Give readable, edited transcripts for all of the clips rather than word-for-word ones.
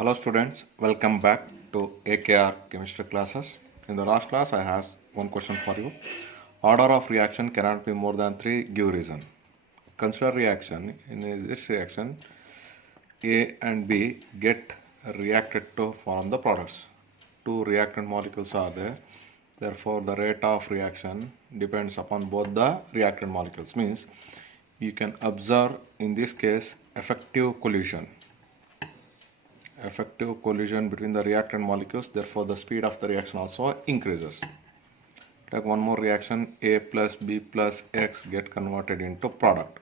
Hello students, welcome back to AKR chemistry classes. In the last class I have one question for you. Order of reaction cannot be more than 3, give reason. Consider reaction. In this reaction A and B get reacted to form the products. Two reactant molecules are there. Therefore the rate of reaction depends upon both the reactant molecules. Means you can observe in this case effective collision between the reactant molecules, therefore the speed of the reaction also increases. Like one more reaction, A plus B plus X get converted into product.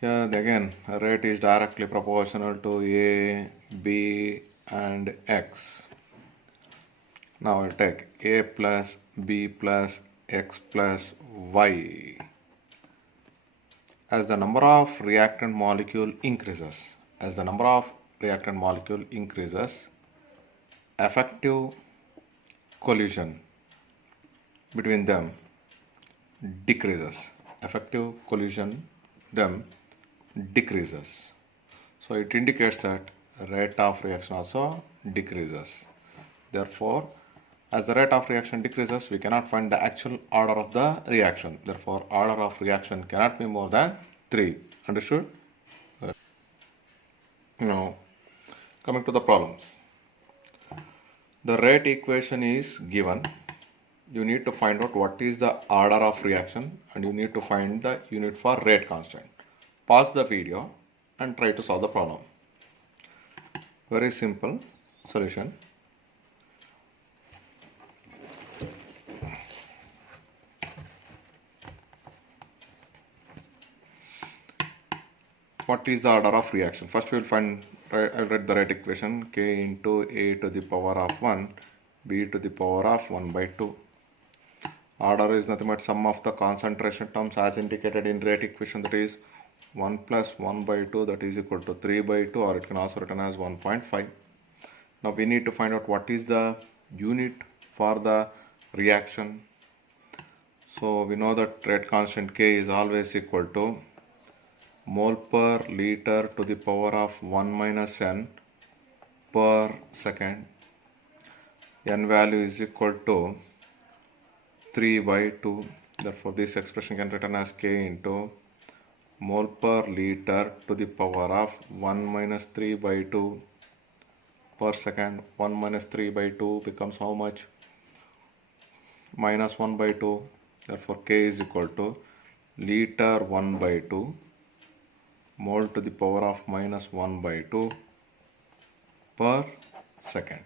Here again rate is directly proportional to A, B and X. Now I'll take A plus B plus X plus Y. As the number of reactant molecule increases, effective collision between them decreases. So it indicates that rate of reaction also decreases. Therefore, as the rate of reaction decreases, we cannot find the actual order of the reaction. Therefore, order of reaction cannot be more than 3. Understood? Now, coming to the problems. The rate equation is given. You need to find out what is the order of reaction and you need to find the unit for rate constant. Pause the video and try to solve the problem. Very simple solution. What is the order of reaction? First we will find, I'll write the rate equation, K into A to the power of 1, B to the power of 1 by 2. Order is nothing but sum of the concentration terms as indicated in rate equation, that is 1 plus 1 by 2, that is equal to 3 by 2, or it can also written as 1.5. Now we need to find out what is the unit for the reaction. So we know that rate constant K is always equal to mole per liter to the power of 1 minus n per second. N value is equal to 3 by 2. Therefore this expression can be written as K into mole per liter to the power of 1 minus 3 by 2 per second. 1 minus 3 by 2 becomes how much? Minus 1 by 2. Therefore K is equal to liter 1 by 2 mole to the power of minus 1 by 2 per second.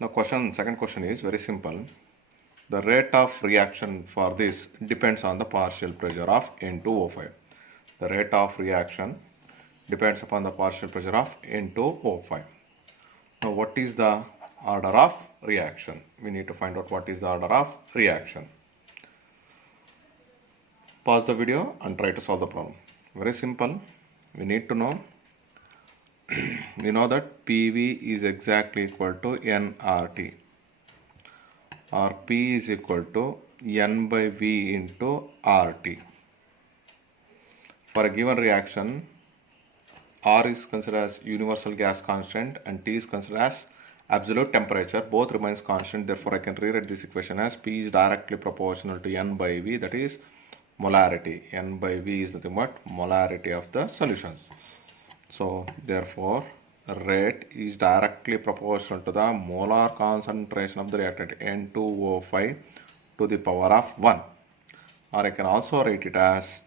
Now second question is very simple. The rate of reaction for this depends on the partial pressure of N2O5. The rate of reaction depends upon the partial pressure of N2O5. Now what is the order of reaction? We need to find out what is the order of reaction. Pause the video and try to solve the problem. Very simple. We need to know, we know that PV is exactly equal to nRT, or P is equal to N by V into RT. For a given reaction, R is considered as universal gas constant and T is considered as absolute temperature. Both remains constant. Therefore, I can rewrite this equation as P is directly proportional to N by V, that is molarity. N by V is nothing but molarity of the solutions. So therefore rate is directly proportional to the molar concentration of the reactant N2O5 to the power of 1, or I can also write it as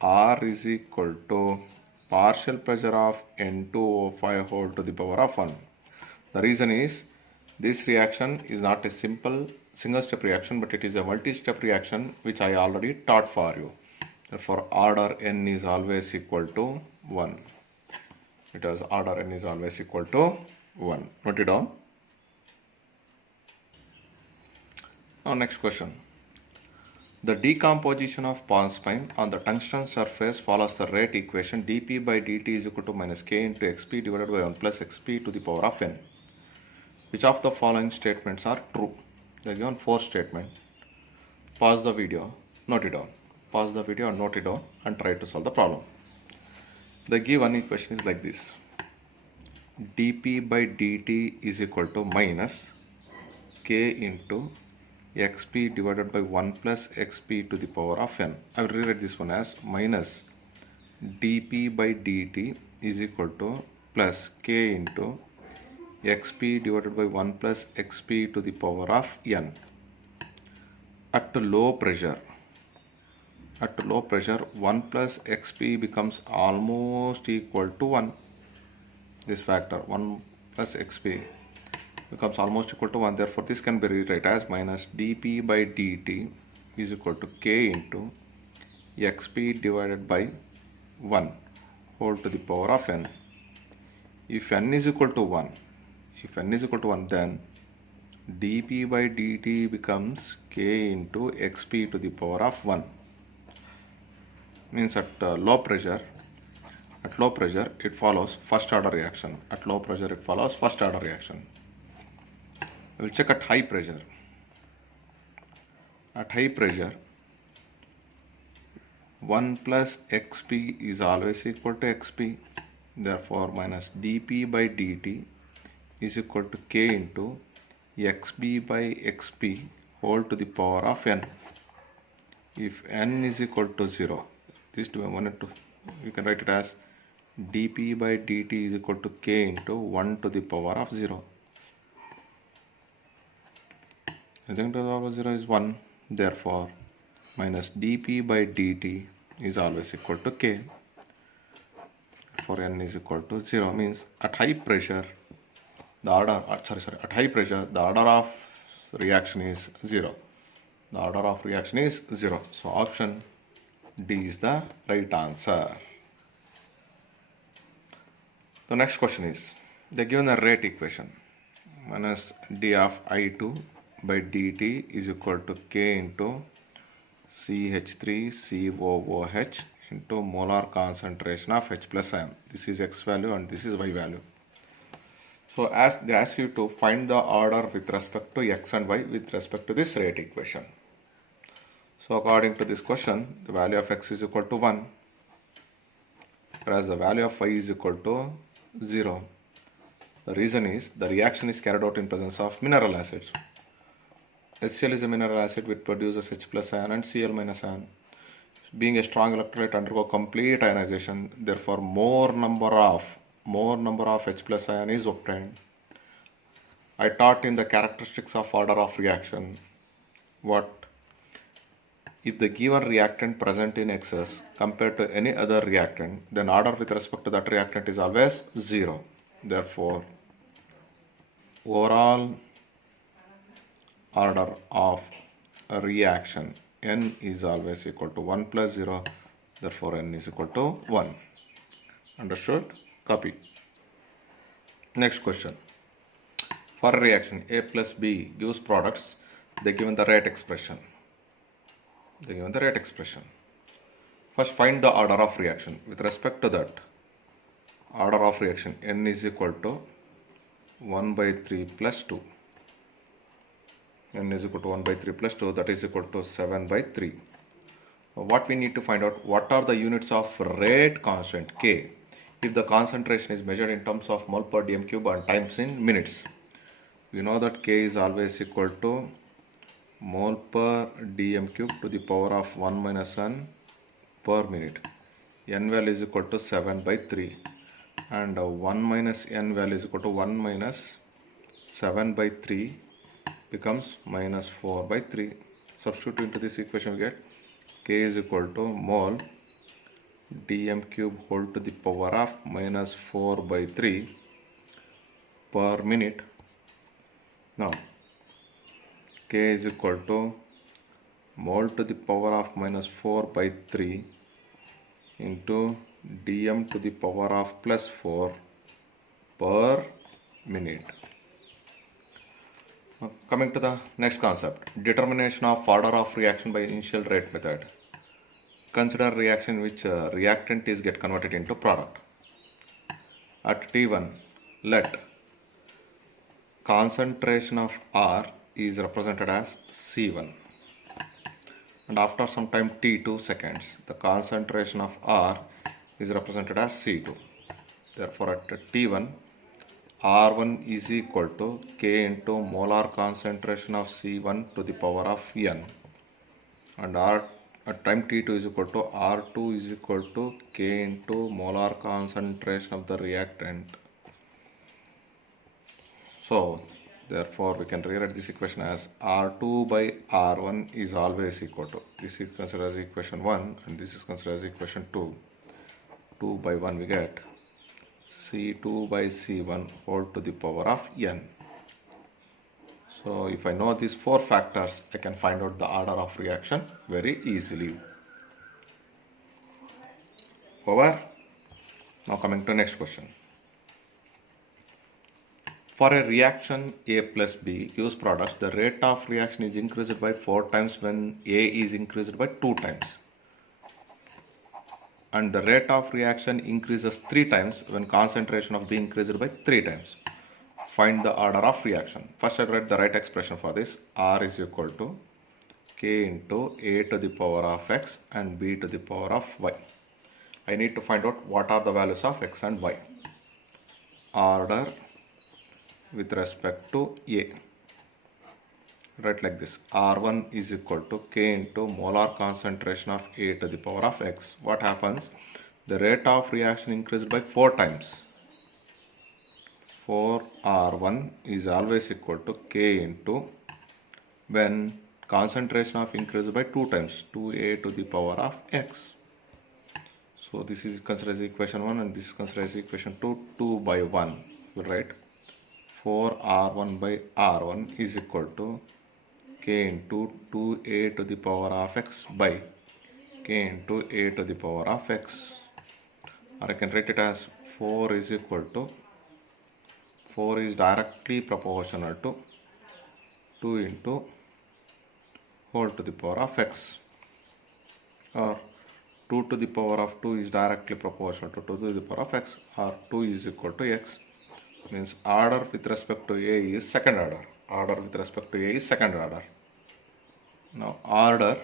R is equal to partial pressure of N2O5 whole to the power of 1. The reason is this reaction is not a simple single step reaction, but it is a multi-step reaction which I already taught for you. Therefore order N is always equal to 1. It is order N is always equal to 1. Note it down. Now next question. The decomposition of Ponsonby on the tungsten surface follows the rate equation dP by dt is equal to minus K into xp divided by 1 plus xp to the power of n. Which of the following statements are true? They are given 4 statements. Pause the video, note it down. Pause the video and note it down and try to solve the problem. The given equation is like this. dP by dt is equal to minus k into xp divided by 1 plus xp to the power of n. I will rewrite this one as minus dP by dt is equal to plus k into xp divided by 1 plus xp to the power of n. At low pressure 1 plus xp becomes almost equal to 1. This factor 1 plus xp becomes almost equal to 1. Therefore, this can be rewritten as minus dP by dt is equal to k into xp divided by 1 whole to the power of n. If n is equal to 1, then dP by dt becomes k into xp to the power of 1. Means at low pressure it follows first order reaction. We will check at high pressure. At high pressure 1 plus xp is always equal to xp. Therefore, minus dP by dt is equal to k into xb by xp whole to the power of n. If n is equal to 0, these two you can write it as dP by dt is equal to k into 1 to the power of 0. Anything to the power of 0 is 1. Therefore, minus dP by dt is always equal to k. For n is equal to 0 means at high pressure the order of reaction is 0. So option D is the right answer. The next question is, they are given a rate equation minus d of I2 by dt is equal to k into CH3COOH into molar concentration of H plus ion. This is X value and this is Y value. So as they ask you to find the order with respect to X and Y with respect to this rate equation. So according to this question, the value of X is equal to 1, whereas the value of Y is equal to 0. The reason is the reaction is carried out in presence of mineral acids. HCl is a mineral acid which produces H plus ion and Cl minus ion. Being a strong electrolyte undergo complete ionization, therefore more number of H plus ion is obtained. I taught in the characteristics of order of reaction what if the given reactant present in excess compared to any other reactant, then order with respect to that reactant is always 0. Therefore, overall order of a reaction n is always equal to 1 plus 0. Therefore, n is equal to 1. Understood? Copy. Next question. For a reaction A plus B gives products, they given the rate expression. First find the order of reaction. With respect to that order of reaction, n is equal to 1 by 3 plus 2. N is equal to 1 by 3 plus 2, that is equal to 7 by 3. What we need to find out, what are the units of rate constant K if the concentration is measured in terms of mole per dm cube and times in minutes. We know that K is always equal to mole per dm cube to the power of 1 minus n per minute. N value is equal to 7 by 3 and 1 minus n value is equal to 1 minus 7 by 3 becomes minus 4 by 3. Substitute into this equation we get K is equal to mole dm cube whole to the power of minus 4 by 3 per minute. Now K is equal to mole to the power of minus 4 by 3 into dm to the power of plus 4 per minute. Now, coming to the next concept, determination of order of reaction by initial rate method. Consider reaction in which reactant is get converted into product. At T1, let concentration of R is represented as C1, and after some time T2 seconds, the concentration of R is represented as C2. Therefore, at T1, R1 is equal to K into molar concentration of C1 to the power of N, and at time T2 is equal to R2 is equal to K into molar concentration of the reactant. So therefore we can rewrite this equation as R2 by R1 is always equal to, this is considered as equation 1 and this is considered as equation 2. 2 by 1 we get C2 by C1 whole to the power of N. So if I know these four factors, I can find out the order of reaction very easily. Over. Now coming to next question. For a reaction A plus B gives products, the rate of reaction is increased by 4 times when A is increased by 2 times. And the rate of reaction increases 3 times when concentration of B increased by 3 times. Find the order of reaction. First, I write the right expression for this. R is equal to K into A to the power of X and B to the power of Y. I need to find out what are the values of X and Y. Order with respect to A. Write like this. R1 is equal to K into molar concentration of A to the power of X. What happens? The rate of reaction increased by 4 times. 4R1 is always equal to K into when concentration of increased by 2 times, 2A to the power of X. So this is considered as equation 1 and this is considered as equation 2. 2 by 1 we write 4R1 by R1 is equal to K into 2A to the power of X by K into A to the power of X. Or I can write it as 4 is equal to 4 is directly proportional to 2 into whole to the power of X, or 2 to the power of 2 is directly proportional to 2 to the power of X, or 2 is equal to X. Means order with respect to A is second order. Order with respect to A is second order. Now order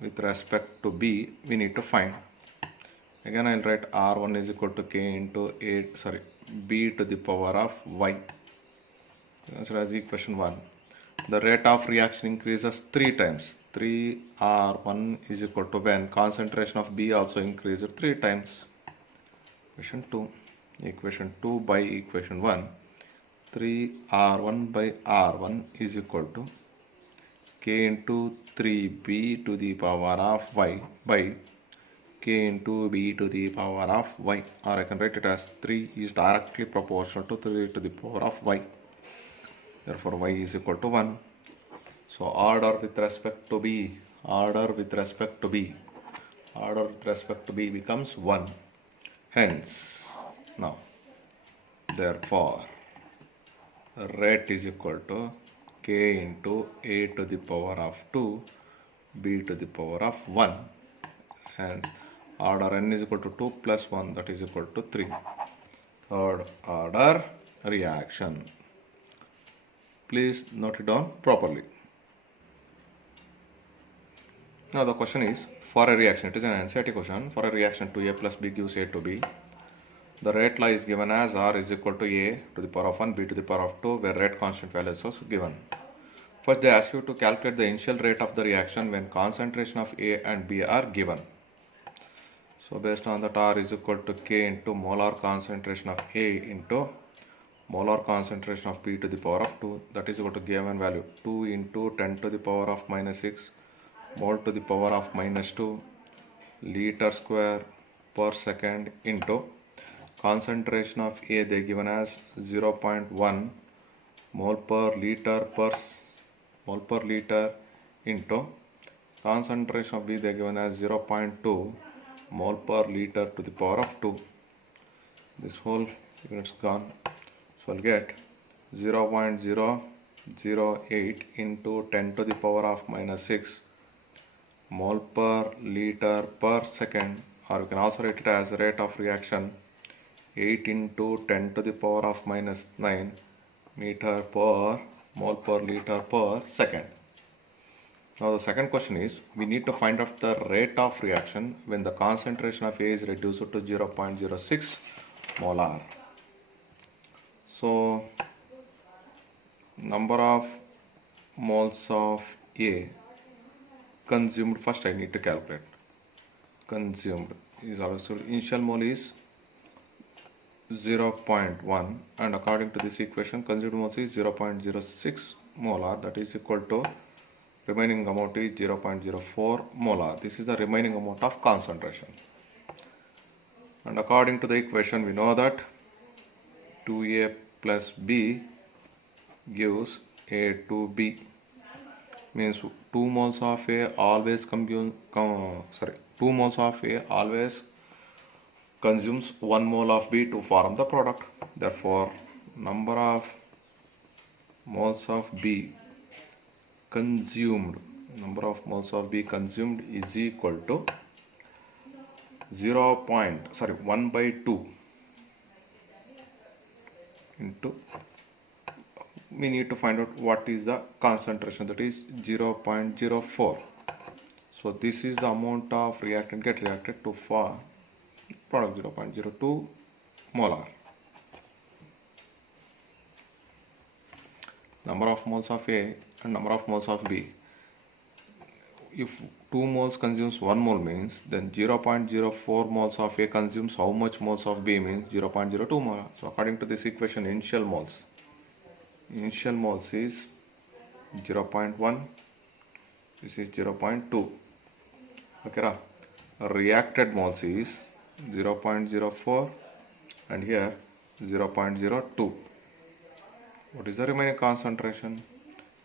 with respect to B we need to find. Again I will write R1 is equal to K into B to the power of Y. Answer as equation 1. The rate of reaction increases 3 times. 3R1 is equal to when concentration of B also increases 3 times. Equation 2. Equation 2 by equation 1. 3R1 by R1 is equal to K into 3B to the power of Y by K into B to the power of Y, or I can write it as 3 is directly proportional to 3 to the power of Y. Therefore Y is equal to 1. So order with respect to B, order with respect to B, order with respect to B becomes 1. Hence, now, therefore, rate is equal to K into A to the power of 2, B to the power of 1. Hence, order n is equal to 2 plus 1, that is equal to 3. Third order reaction. Please note it down properly. Now the question is, for a reaction, it is an NCERT question, for a reaction to A plus B gives A to B. The rate law is given as R is equal to A to the power of 1, B to the power of 2, where rate constant values are given. First they ask you to calculate the initial rate of the reaction when concentration of A and B are given. So based on that, R is equal to K into molar concentration of A into molar concentration of B to the power of 2, that is equal to given value 2 into 10 to the power of minus 6 mole to the power of minus 2 liter square per second into concentration of A they given as 0.1 mole per liter into concentration of B they given as 0.2 mole per liter to the power of 2. This whole unit's gone. So I'll get 0.008 into 10 to the power of minus 6 mole per liter per second, or we can also write it as rate of reaction 8 into 10 to the power of minus 9 meter per mole per liter per second. Now the second question is, we need to find out the rate of reaction when the concentration of A is reduced to 0.06 molar. So number of moles of A consumed, first I need to calculate. Consumed is also, initial mole is 0.1, and according to this equation consumed moles is 0.06 molar, that is equal to remaining amount is 0.04 molar. This is the remaining amount of concentration. And according to the equation, we know that 2A plus B gives A to B. Means 2 moles of A always 2 moles of A always consumes 1 mole of B to form the product. Therefore, number of moles of B consumed, is equal to 1 by 2 into, we need to find out what is the concentration, that is 0.04. So this is the amount of reactant get reacted to form product 0.02 molar. Number of moles of A and number of moles of B. If 2 moles consumes 1 mole means, then 0.04 moles of A consumes how much moles of B means 0.02 molar. So according to this equation, initial moles is 0.1, this is 0.2. Okay, reacted moles is 0.04 and here 0.02. What is the remaining concentration?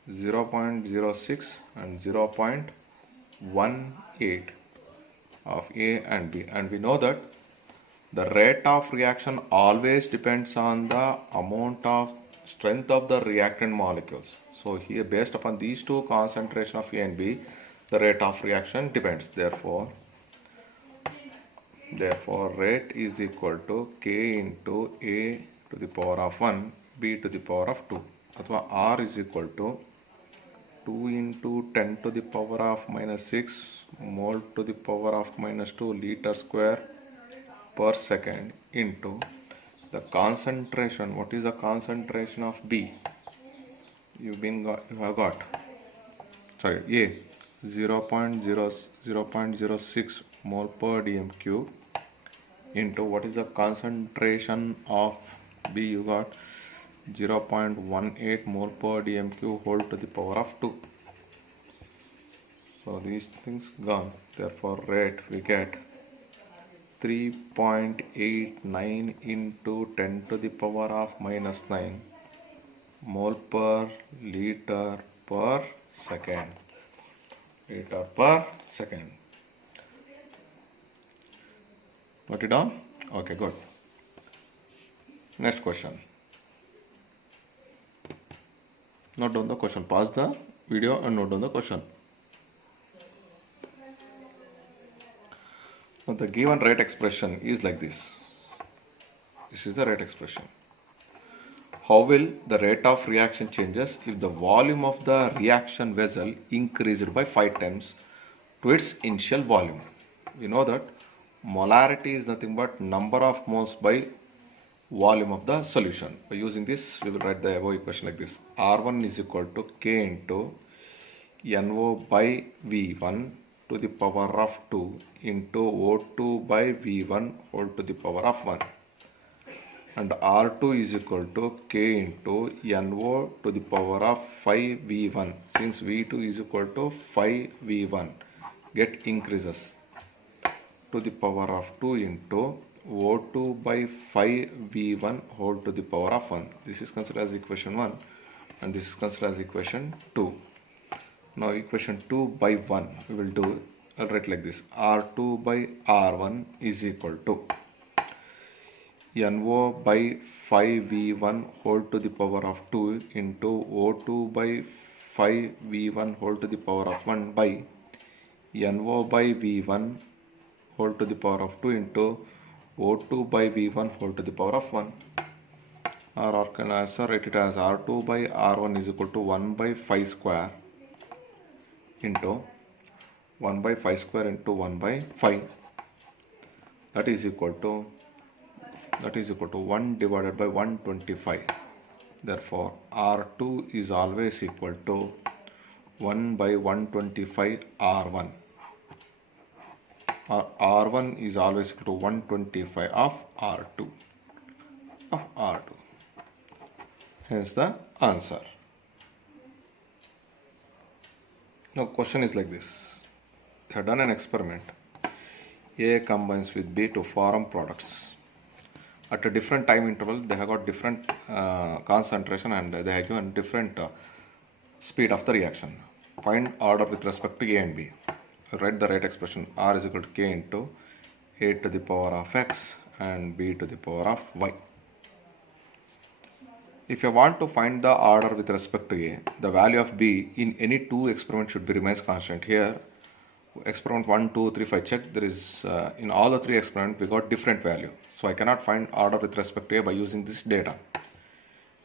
0.06 and 0.18 of A and B. And we know that the rate of reaction always depends on the amount of strength of the reactant molecules. So here, based upon these two concentration of A and B, the rate of reaction depends. Therefore rate is equal to K into A to the power of 1 B to the power of 2. Athwa R is equal to 2 into 10 to the power of minus 6 mole to the power of minus 2 liter square per second into the concentration. What is the concentration of B? You have got A 0.06 mole per dm cube into what is the concentration of B? You got 0.18 mole per dm cube whole to the power of 2. So these things gone. Therefore rate we get 3.89 into 10 to the power of minus 9 mole per liter per second. Got it down? Okay, good. Next question. Note down the question. Pause the video and note down the question. Now the given rate expression is like this. This is the rate expression. How will the rate of reaction changes if the volume of the reaction vessel increased by 5 times to its initial volume? We know that molarity is nothing but number of moles by volume of the solution. By using this, we will write the above equation like this. R1 is equal to K into NO by V1 to the power of 2 into O2 by V1 whole to the power of 1. And R2 is equal to K into NO to the power of 5V1. Since V2 is equal to 5V1, get increases to the power of 2 into O2 by 5V1 whole to the power of 1. This is considered as equation 1 and this is considered as equation 2. Now equation 2 by 1 we will do, I'll write like this. R2 by R1 is equal to NO by 5V1 whole to the power of 2 into O2 by 5V1 whole to the power of 1 by NO by V1 whole to the power of 2 into O2 by V1 whole to the power of 1. Or can also write it as R2 by R1 is equal to 1 by 5 square into 1 by 5 square into 1 by 5, that is equal to 1 divided by 125. Therefore R2 is always equal to 1 by 125 R1. R1 is always equal to 125 of R2. Hence the answer. Now question is like this. They have done an experiment. A combines with B to form products. At a different time interval, they have got different concentration and they have given different speed of the reaction. Find order with respect to A and B. Write the right expression. R is equal to K into A to the power of X and B to the power of Y. If you want to find the order with respect to A, the value of B in any two experiments should be remains constant. Here, experiment 1, 2, 3, 5 check. There is in all the three experiments we got different value. So I cannot find order with respect to A by using this data.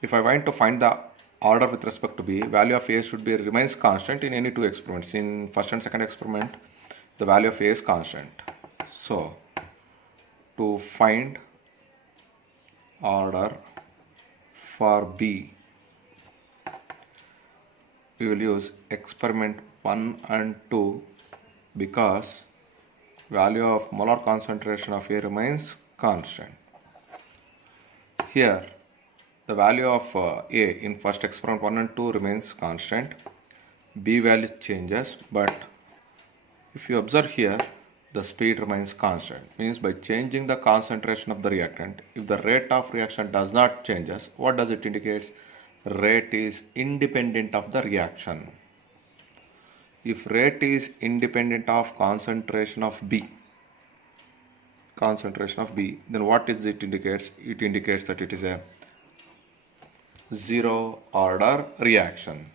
If I want to find the order with respect to B, value of A should be remains constant in any two experiments. In first and second experiment, the value of A is constant. So to find order for B, we will use experiment 1 and 2 because value of molar concentration of A remains constant. Here the value of A in first experiment 1 and 2 remains constant. B value changes, but if you observe here, the speed remains constant. Means by changing the concentration of the reactant, if the rate of reaction does not changes, what does it indicate? Rate is independent of the reaction. If rate is independent of concentration of B, then what is it indicates? It indicates that it is a zero order reaction.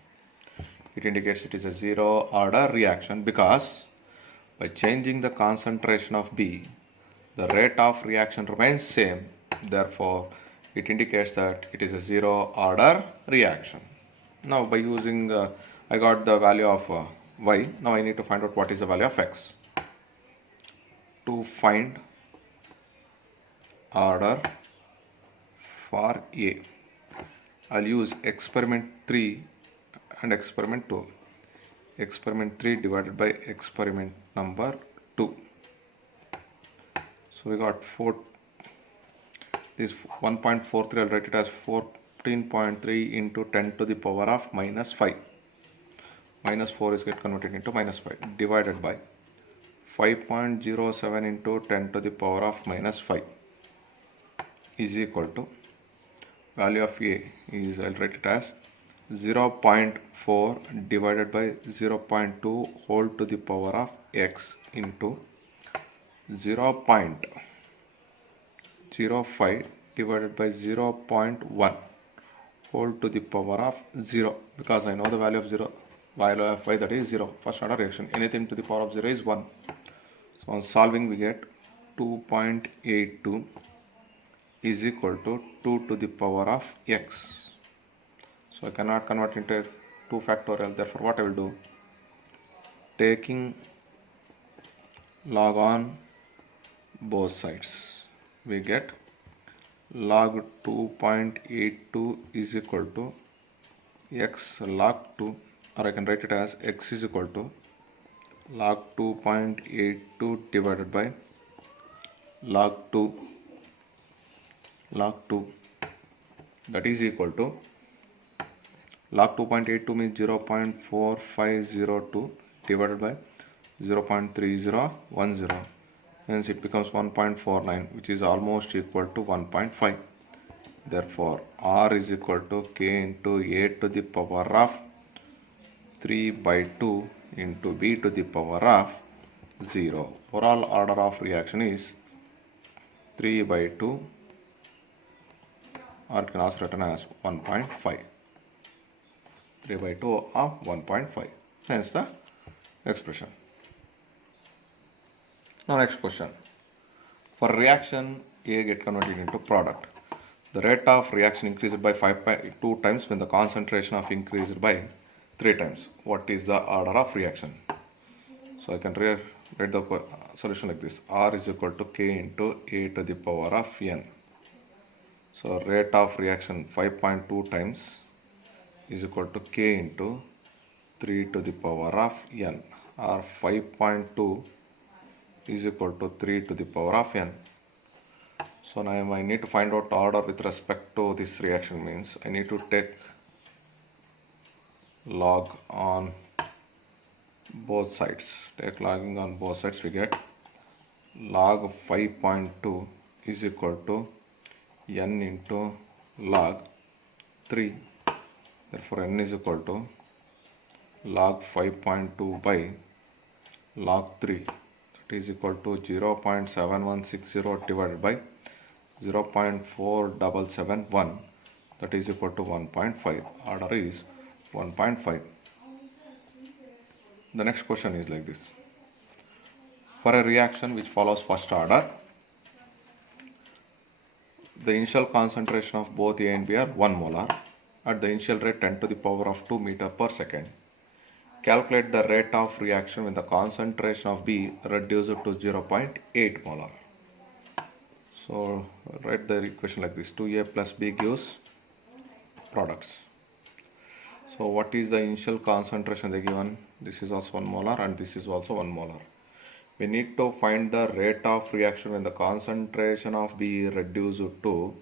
It indicates it is a zero order reaction because by changing the concentration of B, the rate of reaction remains same. Therefore, it indicates that it is a zero order reaction. Now by using, I got the value of Y. Now I need to find out what is the value of X. To find order for A, I'll use experiment 3 and experiment 2. Experiment 3 divided by experiment number 2. So we got 4. This 1.43, I'll write it as 14.3 into 10 to the power of minus 5. Minus 4 is get converted into minus 5 divided by 5.07 into 10 to the power of minus 5 is equal to value of A is, I'll write it as 0.4 divided by 0.2 whole to the power of X into 0.05 divided by 0.1 whole to the power of 0, because I know the value of 0, value of Y, that is 0. First order reaction, anything to the power of 0 is 1. So on solving we get 2.82 is equal to 2 to the power of X. So I cannot convert into 2 factorial. Therefore what I will do, taking log on both sides, we get log 2.82 is equal to X log 2, or I can write it as X is equal to log 2.82 divided by log 2, that is equal to log 2.82 means 0.4502 divided by 0.3010. Hence it becomes 1.49, which is almost equal to 1.5. Therefore R is equal to K into A to the power of 3 by 2 into B to the power of 0. Overall order of reaction is 3 by 2, or it can also written as 1.5. 3 by 2 of 1.5. Hence the expression. Now next question. For reaction A get converted into product, the rate of reaction increased by 5.2 times when the concentration of increased by 3 times. What is the order of reaction? So I can write the solution like this. R is equal to K into A to the power of N. So rate of reaction 5.2 times is equal to K into 3 to the power of N, or 5.2 is equal to 3 to the power of N. So now I need to find out order with respect to this reaction. Means I need to take log on both sides. Take logging on both sides, we get log 5.2 is equal to N into log 3. Therefore N is equal to log 5.2 by log 3, that is equal to 0.7160 divided by 0.4771, that is equal to 1.5. Order is 1.5. The next question is like this. For a reaction which follows first order, the initial concentration of both A and B are 1 molar at the initial rate 10 to the power of 2 meter per second. Calculate the rate of reaction when the concentration of B reduced to 0.8 molar. So write the equation like this. 2A plus B gives products. So what is the initial concentration they given? This is also 1 molar and this is also 1 molar. We need to find the rate of reaction when the concentration of B reduced to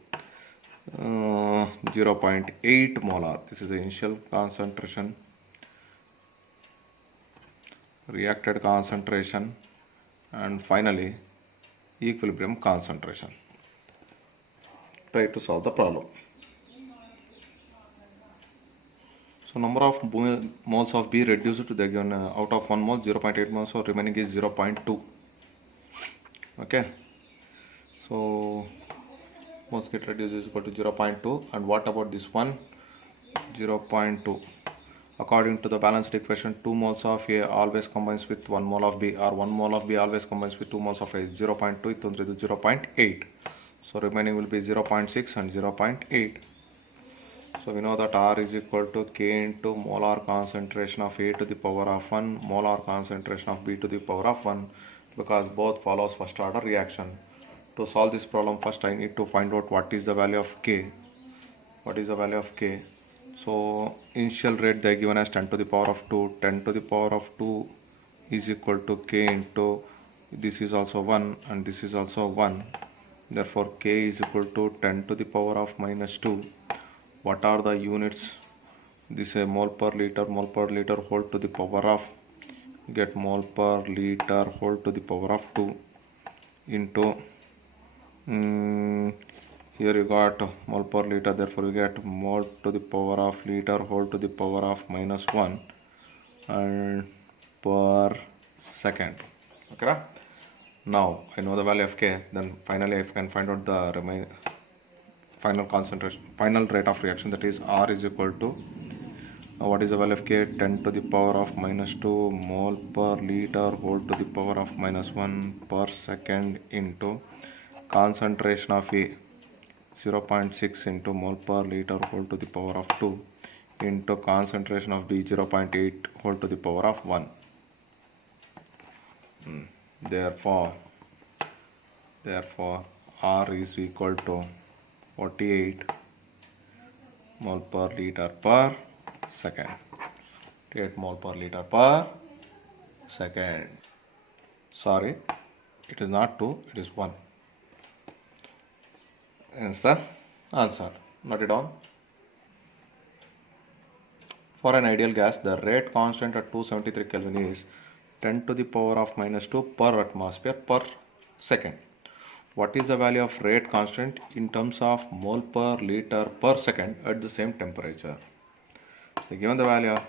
0.8 molar. This is the initial concentration, reacted concentration, and finally equilibrium concentration. Try to solve the problem. So number of moles of B reduced to the given out of 1 mole 0.8 moles, so remaining is 0.2. Okay, so moles get reduced is equal to 0.2, and what about this one? 0.2. According to the balanced equation, 2 moles of A always combines with 1 mole of B, or 1 mole of B always combines with 2 moles of A. 0.2 it 0.8. So remaining will be 0.6 and 0.8. So we know that R is equal to K into molar concentration of A to the power of 1, molar concentration of B to the power of 1, because both follows first order reaction. To solve this problem, first I need to find out what is the value of K. What is the value of K? So initial rate they are given as 10 to the power of 2. 10 to the power of 2 is equal to K into, this is also 1 and this is also 1. Therefore K is equal to 10 to the power of minus 2. What are the units? This is a mole per liter whole to the power of, get mole per liter whole to the power of 2 into here you got mole per liter, therefore you get mole to the power of liter whole to the power of minus 1 and per second. Okay, now I know the value of K, then finally I can find out the final concentration, final rate of reaction, that is R is equal to what is the value of K? 10 to the power of minus 2 mole per liter whole to the power of minus 1 per second into concentration of A 0.6 into mole per liter whole to the power of 2 into concentration of B 0.8 whole to the power of 1. Therefore R is equal to 48 mole per liter per second. 48 mole per liter per second. Sorry, it is not 2, it is 1. Hence the answer. Note it down. For an ideal gas, the rate constant at 273 Kelvin is 10 to the power of minus 2 per atmosphere per second. What is the value of rate constant in terms of mole per liter per second at the same temperature? So given the value of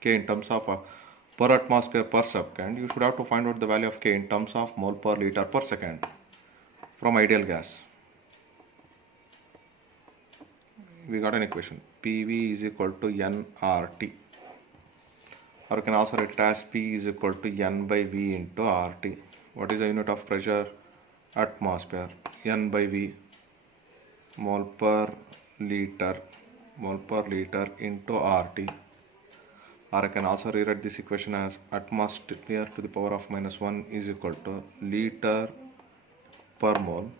K in terms of per atmosphere per second, you should have to find out the value of K in terms of mole per liter per second from ideal gas. We got an equation, PV is equal to nRT, or you can also write it as P is equal to N by V into RT. What is the unit of pressure? Atmosphere. N by V, mole per liter into RT. Or I can also rewrite this equation as atmosphere to the power of minus 1 is equal to liter per mole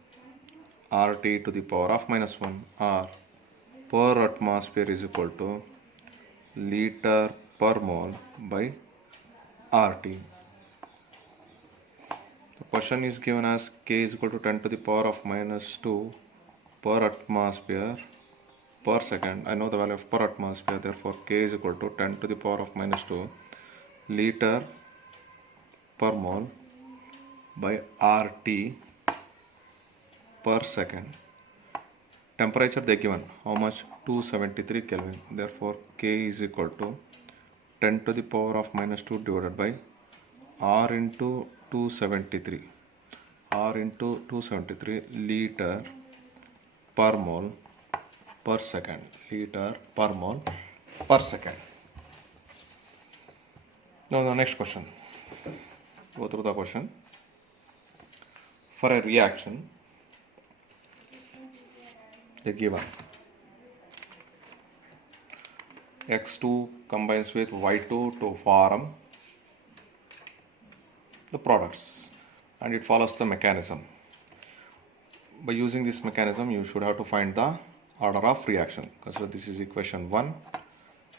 RT to the power of minus 1, or per atmosphere is equal to liter per mole by RT. The question is given as K is equal to 10 to the power of minus 2 per atmosphere per second. I know the value of per atmosphere, therefore K is equal to 10 to the power of minus 2 liter per mole by RT per second. Temperature they given, how much? 273 Kelvin. Therefore K is equal to 10 to the power of minus 2 divided by R into 273. R into 273 liter per mole per second. Liter per mole per second. Now the next question. Go through the question. For a reaction, they given X2 combines with Y2 to form the products, and it follows the mechanism. By using this mechanism, you should have to find the order of reaction. Consider this is equation 1,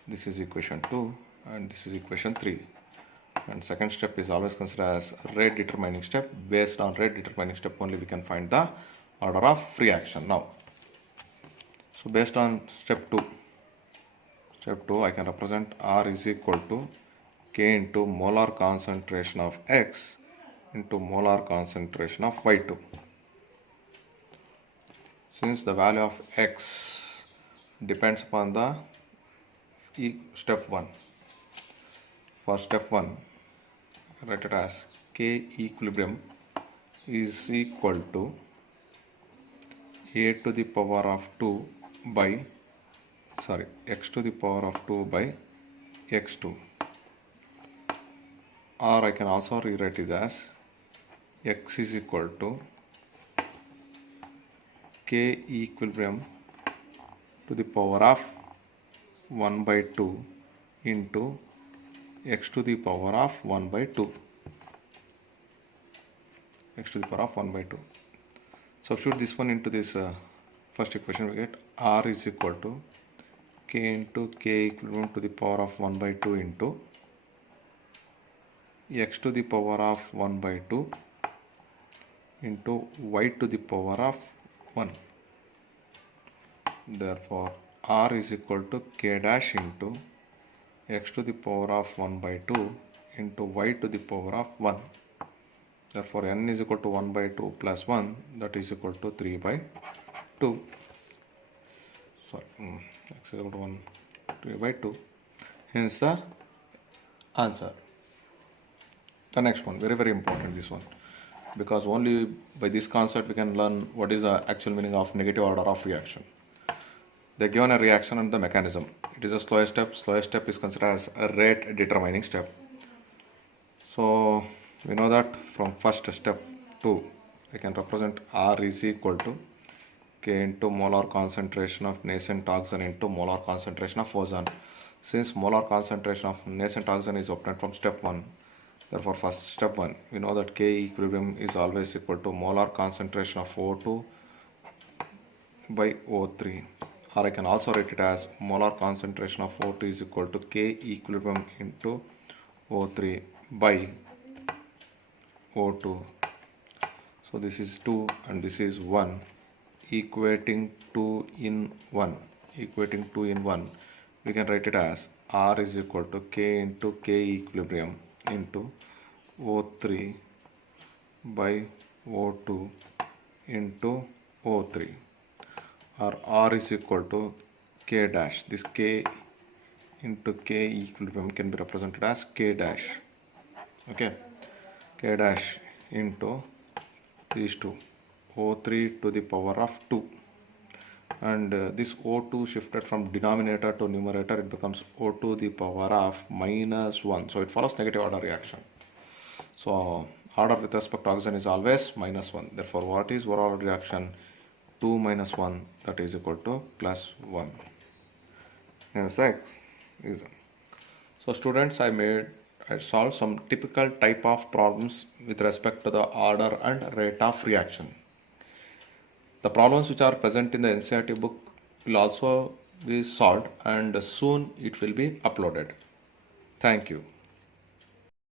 this is equation 2, and this is equation 3. And second step is always considered as rate determining step. Based on rate determining step only we can find the order of reaction. Now, so based on step 2 I can represent R is equal to K into molar concentration of X into molar concentration of Y2. Since the value of X depends upon the step 1, for step 1 write it as K equilibrium is equal to A to the power of 2 by X to the power of 2 by X2, or I can also rewrite it as X is equal to K equilibrium to the power of 1 by 2 into X to the power of 1 by 2. X to the power of 1 by 2. Substitute this one into this first equation, we get R is equal to K into K equilibrium to the power of 1 by 2 into X to the power of 1 by 2 into Y to the power of 1. Therefore R is equal to K dash into X to the power of 1 by 2 into Y to the power of 1. Therefore N is equal to 1 by 2 plus 1, that is equal to 3 by 2. X is equal to 1, 3 by 2. Hence the answer. The next one, very very important, this one, because only by this concept we can learn what is the actual meaning of negative order of reaction. They are given a reaction and the mechanism. It is a slowest step. Slowest step is considered as a rate determining step. So we know that from first step 2 I can represent R is equal to K into molar concentration of nascent oxygen into molar concentration of ozone. Since molar concentration of nascent oxygen is obtained from step 1, therefore first step 1 we know that K equilibrium is always equal to molar concentration of O2 by O3, or I can also write it as molar concentration of O2 is equal to K equilibrium into O3 by O2. So this is 2 and this is 1, equating 2 in 1. Equating 2 in 1, we can write it as R is equal to K into K equilibrium into O3 by O2 into O3, or R is equal to K dash. This K into K equilibrium can be represented as K dash. Okay, K dash into these two, O3 to the power of 2, and this O2 shifted from denominator to numerator, it becomes O2 to the power of minus 1. So it follows negative order reaction. So order with respect to oxygen is always minus 1. Therefore what is overall reaction? 2 minus 1, that is equal to plus 1. Hence X is So students, I solved some typical type of problems with respect to the order and rate of reaction. The problems which are present in the NCERT book will also be solved, and soon it will be uploaded. Thank you.